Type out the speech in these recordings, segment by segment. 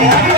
Yeah.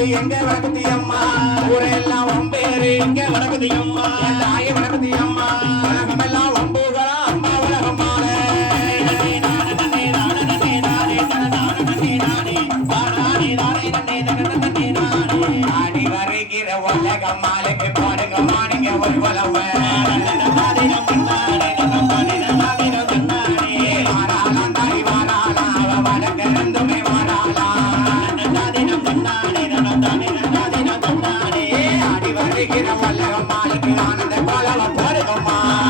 பேரு எங்க வடக்குதி அம்மா? ஊரெல்லாம் உன் பேரு எங்க வடக்குதி அம்மா. தாய வடக்குதி அம்மா. உலகமெல்லாம் ஒம்புகளா அம்மா உலகமான. ஆடி வரைகிற உலகம்மாளுக்கு பாடுங்க மாடுங்க ஒரு உலவ அம்மா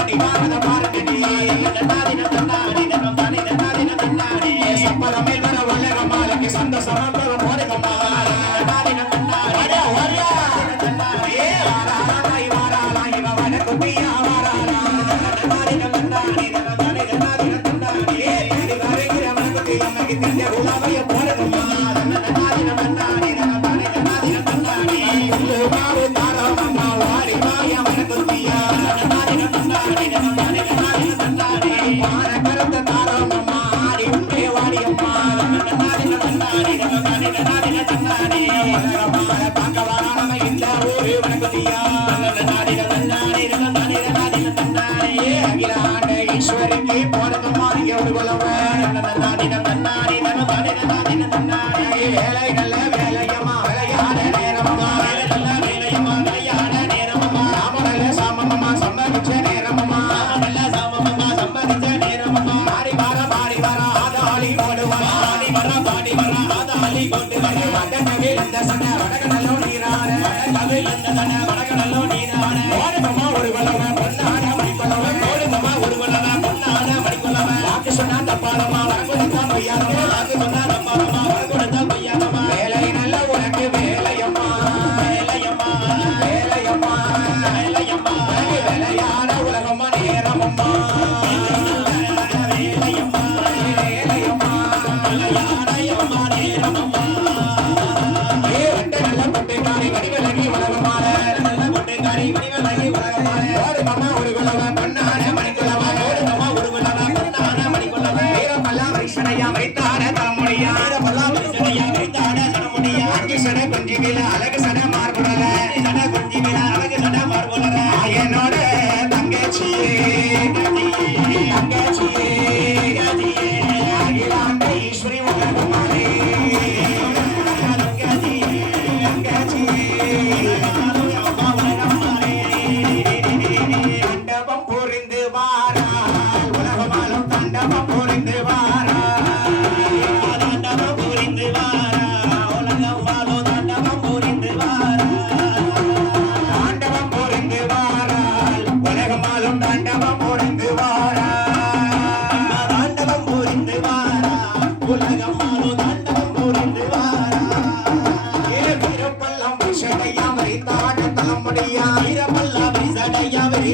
நாடி நாரத பாரதி எல்லாம் நாடி நம்ம தன்னாடி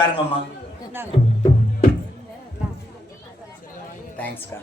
உட்காருங்கம்மா தேங்க்ஸ்க்கா